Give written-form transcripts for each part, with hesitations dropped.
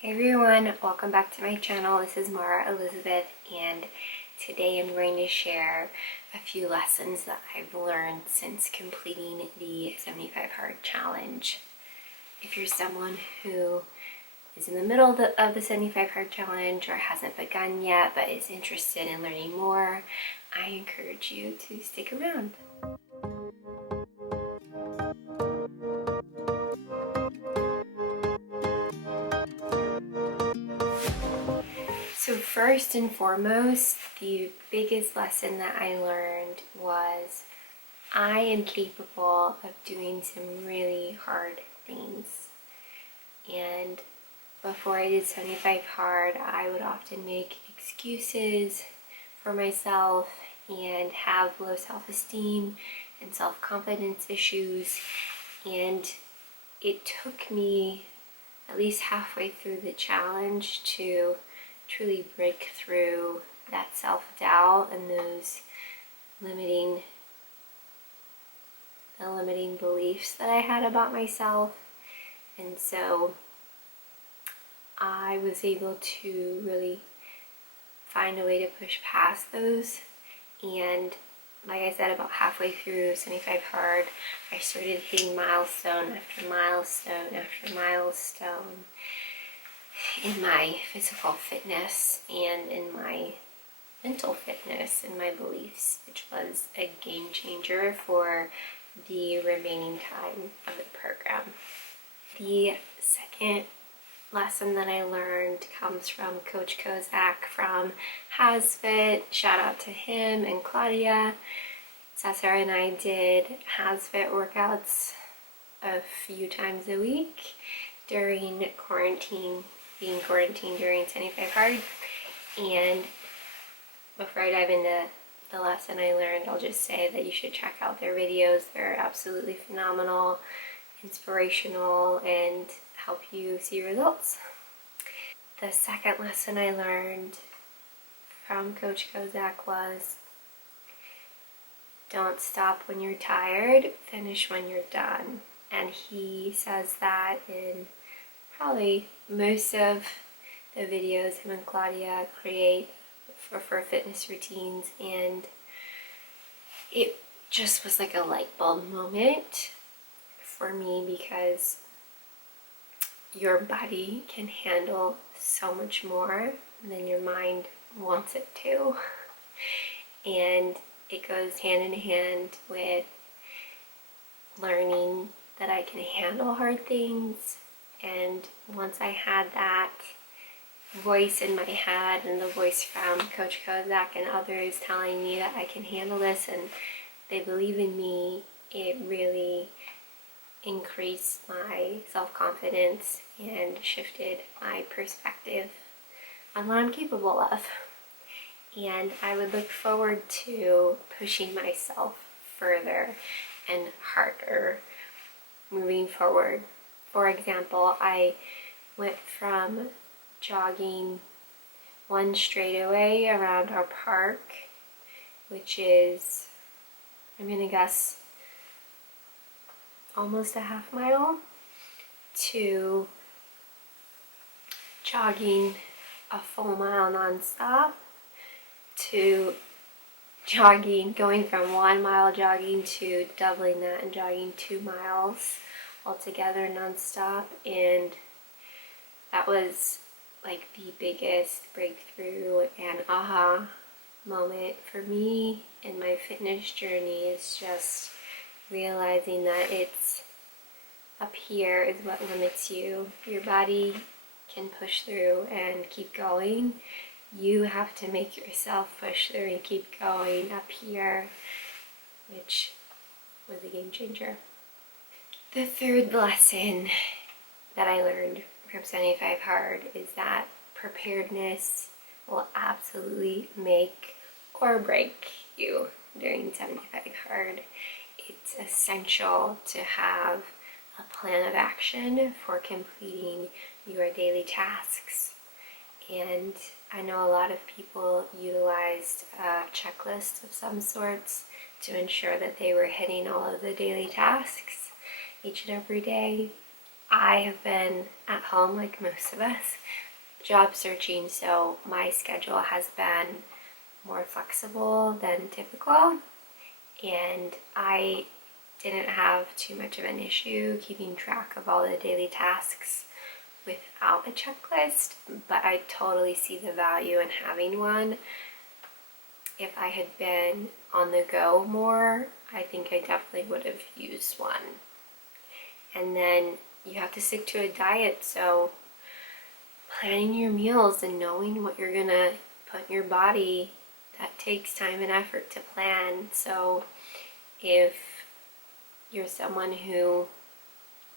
Hey everyone, welcome back to my channel. This is Mara Elizabeth, and today I'm going to share a few lessons that I've learned since completing the 75 Hard Challenge. If you're someone who is in the middle of the 75 Hard Challenge or hasn't begun yet but is interested in learning more, I encourage you to stick around. So first and foremost, the biggest lesson that I learned was I am capable of doing some really hard things. And before I did 75 Hard, I would often make excuses for myself and have low self-esteem and self-confidence issues. And it took me at least halfway through the challenge to truly break through that self-doubt and those limiting beliefs that I had about myself. And so I was able to really find a way to push past those. And like I said, about halfway through 75 Hard, I started hitting milestone after milestone after milestone in my physical fitness and in my mental fitness and my beliefs, which was a game changer for the remaining time of the program. The second lesson that I learned comes from Coach Kozak from HasFit. Shout out to him and Claudia. Cesar and I did HasFit workouts a few times a week during being quarantined during 75 Hard. And before I dive into the lesson I learned, I'll just say that you should check out their videos. They're absolutely phenomenal, inspirational, and help you see results. The second lesson I learned from Coach Kozak was don't stop when you're tired, finish when you're done. And he says that in probably most of the videos him and Claudia create for fitness routines, and it just was like a light bulb moment for me because your body can handle so much more than your mind wants it to. And it goes hand in hand with learning that I can handle hard things. And once I had that voice in my head and the voice from Coach Kozak and others telling me that I can handle this and they believe in me, it really increased my self-confidence and shifted my perspective on what I'm capable of. And I would look forward to pushing myself further and harder moving forward. For example, I went from jogging one straightaway around our park, which is, I'm gonna guess, almost a half mile, to jogging a full mile nonstop, to going from 1 mile jogging to doubling that and jogging 2 miles altogether nonstop. And that was like the biggest breakthrough and aha moment for me in my fitness journey, is just realizing that it's up here is what limits you. Your body can push through and keep going. You have to make yourself push through and keep going up here, which was a game changer. The third lesson that I learned from 75 Hard is that preparedness will absolutely make or break you during 75 Hard. It's essential to have a plan of action for completing your daily tasks. And I know a lot of people utilized a checklist of some sorts to ensure that they were hitting all of the daily tasks each and every day. I have been at home like most of us, job searching, so my schedule has been more flexible than typical, and I didn't have too much of an issue keeping track of all the daily tasks without a checklist, but I totally see the value in having one. If I had been on the go more, I think I definitely would have used one. And then you have to stick to a diet, so planning your meals and knowing what you're gonna put in your body, that takes time and effort to plan. So if you're someone who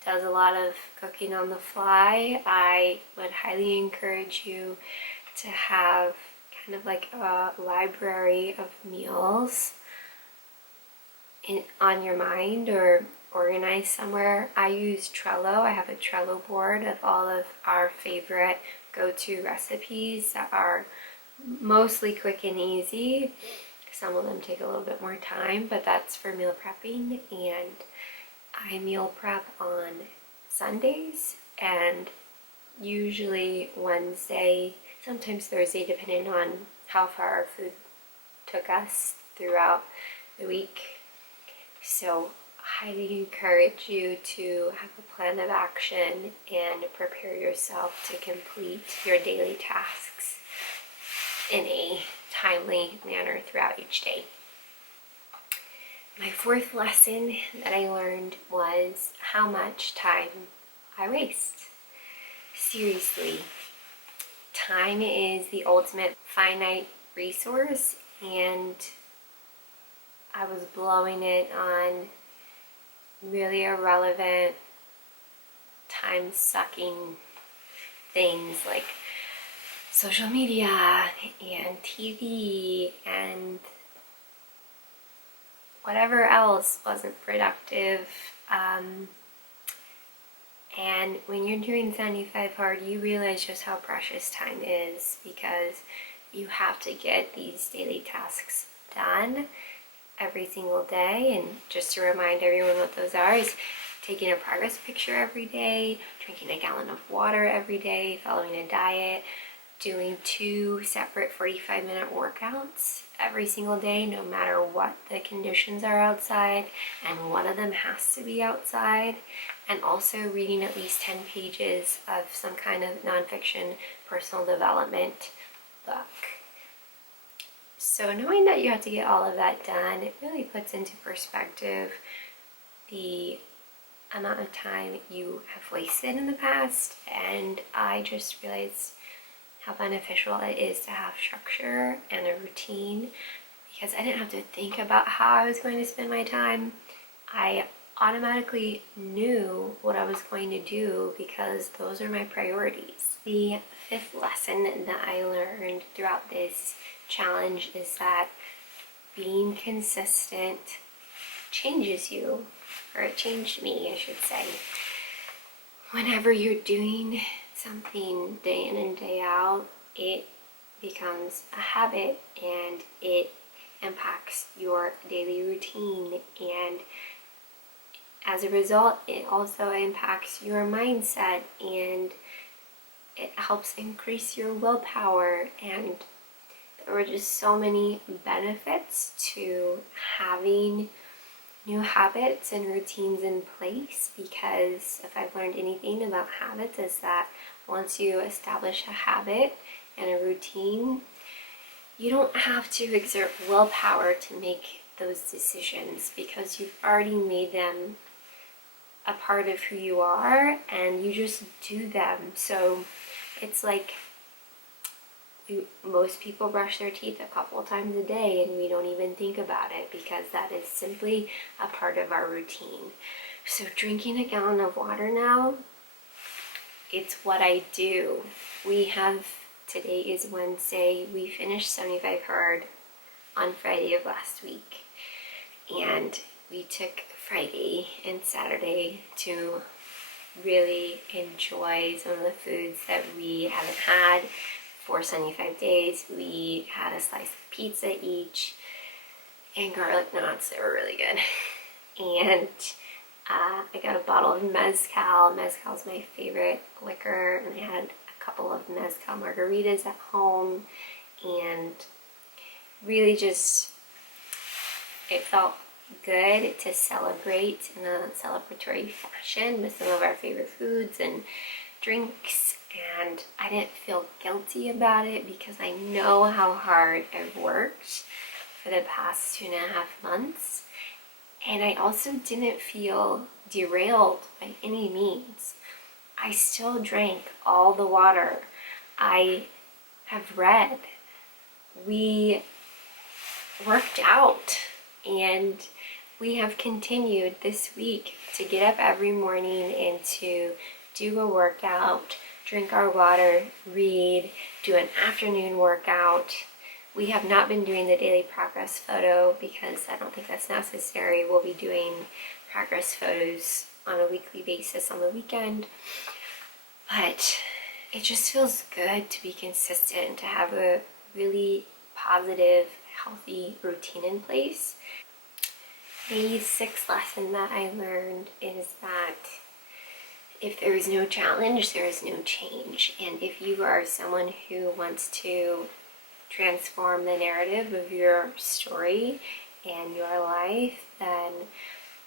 does a lot of cooking on the fly, I would highly encourage you to have kind of like a library of meals on your mind or organized somewhere. I use Trello. I have a Trello board of all of our favorite go-to recipes that are mostly quick and easy. Some of them take a little bit more time, but that's for meal prepping. And I meal prep on Sundays and usually Wednesday, sometimes Thursday, depending on how far our food took us throughout the week. So I highly encourage you to have a plan of action and prepare yourself to complete your daily tasks in a timely manner throughout each day. My fourth lesson that I learned was how much time I waste. Seriously, time is the ultimate finite resource, and I was blowing it on really irrelevant, time-sucking things like social media and TV and whatever else wasn't productive. And when you're doing 75 hard, you realize just how precious time is, because you have to get these daily tasks done every single day. And just to remind everyone what those are is taking a progress picture every day, drinking a gallon of water every day, following a diet, doing 2 separate 45-minute workouts every single day, no matter what the conditions are outside, and one of them has to be outside, and also reading at least 10 pages of some kind of nonfiction personal development book. So knowing that you have to get all of that done, it really puts into perspective the amount of time you have wasted in the past, and I just realized how beneficial it is to have structure and a routine, because I didn't have to think about how I was going to spend my time. I automatically knew what I was going to do because those are my priorities. The fifth lesson that I learned throughout this challenge is that being consistent changes you, or it changed me, I should say. Whenever you're doing something day in and day out, it becomes a habit and it impacts your daily routine, and as a result it also impacts your mindset and it helps increase your willpower. And there were just so many benefits to having new habits and routines in place, because if I've learned anything about habits is that once you establish a habit and a routine, you don't have to exert willpower to make those decisions, because you've already made them a part of who you are and you just do them. So it's like most people brush their teeth a couple of times a day and we don't even think about it, because that is simply a part of our routine. So drinking a gallon of water now, it's what I do. Today is Wednesday, we finished 75 hard on Friday of last week, and we took Friday and Saturday to really enjoy some of the foods that we haven't had for 75 days. We had a slice of pizza each and garlic knots that were really good. And I got a bottle of mezcal. Mezcal's my favorite liquor, and I had a couple of mezcal margaritas at home, and really just, it felt good to celebrate in a celebratory fashion with some of our favorite foods and drinks, and I didn't feel guilty about it because I know how hard I've worked for the past 2.5 months, and I also didn't feel derailed by any means. I still drank all the water. I have read. We worked out, and we have continued this week to get up every morning and to do a workout, drink our water, read, do an afternoon workout. We have not been doing the daily progress photo because I don't think that's necessary. We'll be doing progress photos on a weekly basis on the weekend. But it just feels good to be consistent, to have a really positive, healthy routine in place. The sixth lesson that I learned is that if there is no challenge, there is no change. And if you are someone who wants to transform the narrative of your story and your life, then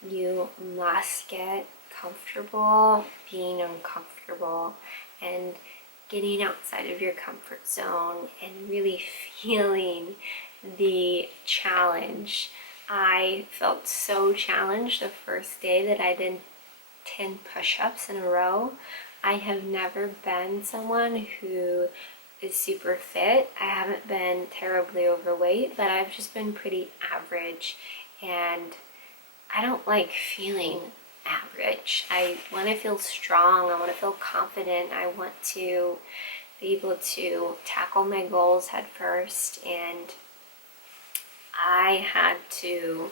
you must get comfortable being uncomfortable and getting outside of your comfort zone and really feeling the challenge. I felt so challenged the first day that I did 10 push-ups in a row. I have never been someone who is super fit. I haven't been terribly overweight, but I've just been pretty average, and I don't like feeling average. I want to feel strong. I want to feel confident. I want to be able to tackle my goals head first, and I had to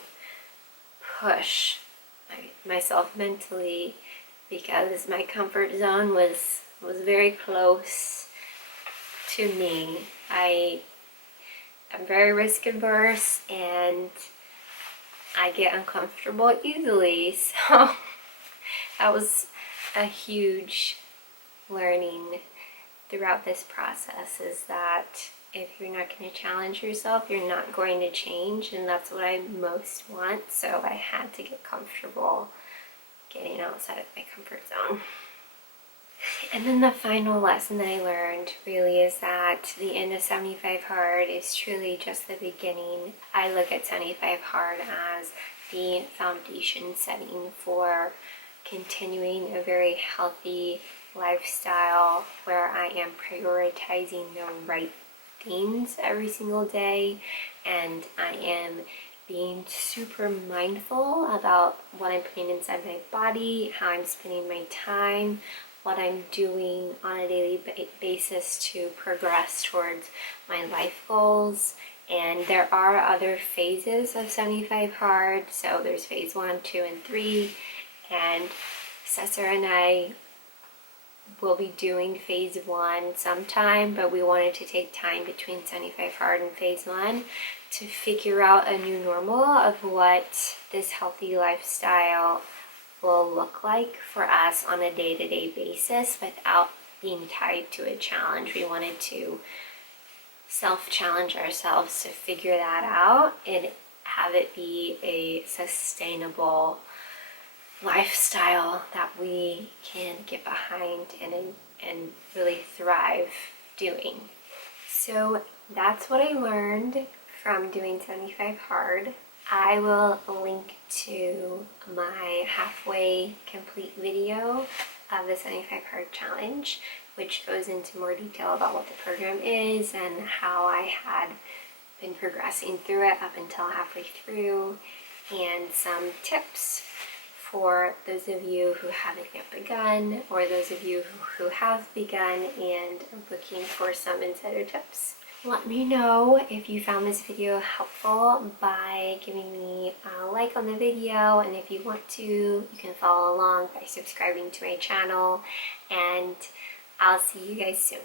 push myself mentally because my comfort zone was very close to me. I'm very risk averse, and I get uncomfortable easily, so that was a huge learning throughout this process, is that if you're not going to challenge yourself, you're not going to change, and that's what I most want. So I had to get comfortable getting outside of my comfort zone. And then the final lesson that I learned really is that the end of 75 Hard is truly just the beginning. I look at 75 Hard as the foundation setting for continuing a very healthy lifestyle where I am prioritizing the right things every single day, and I am being super mindful about what I'm putting inside my body, how I'm spending my time, what I'm doing on a daily basis to progress towards my life goals. And there are other phases of 75 Hard. So there's phase 1, 2, and 3. And Cesar and I will be doing phase 1 sometime, but we wanted to take time between 75 Hard and phase 1 to figure out a new normal of what this healthy lifestyle will look like for us on a day-to-day basis without being tied to a challenge. We wanted to self-challenge ourselves to figure that out and have it be a sustainable lifestyle that we can get behind and really thrive doing. So that's what I learned from doing 75 Hard. I will link to my halfway complete video of the 75 Hard Challenge, which goes into more detail about what the program is and how I had been progressing through it up until halfway through, and some tips for those of you who haven't yet begun, or those of you who have begun and are looking for some insider tips. Let me know if you found this video helpful by giving me a like on the video, and if you want to, you can follow along by subscribing to my channel, and I'll see you guys soon.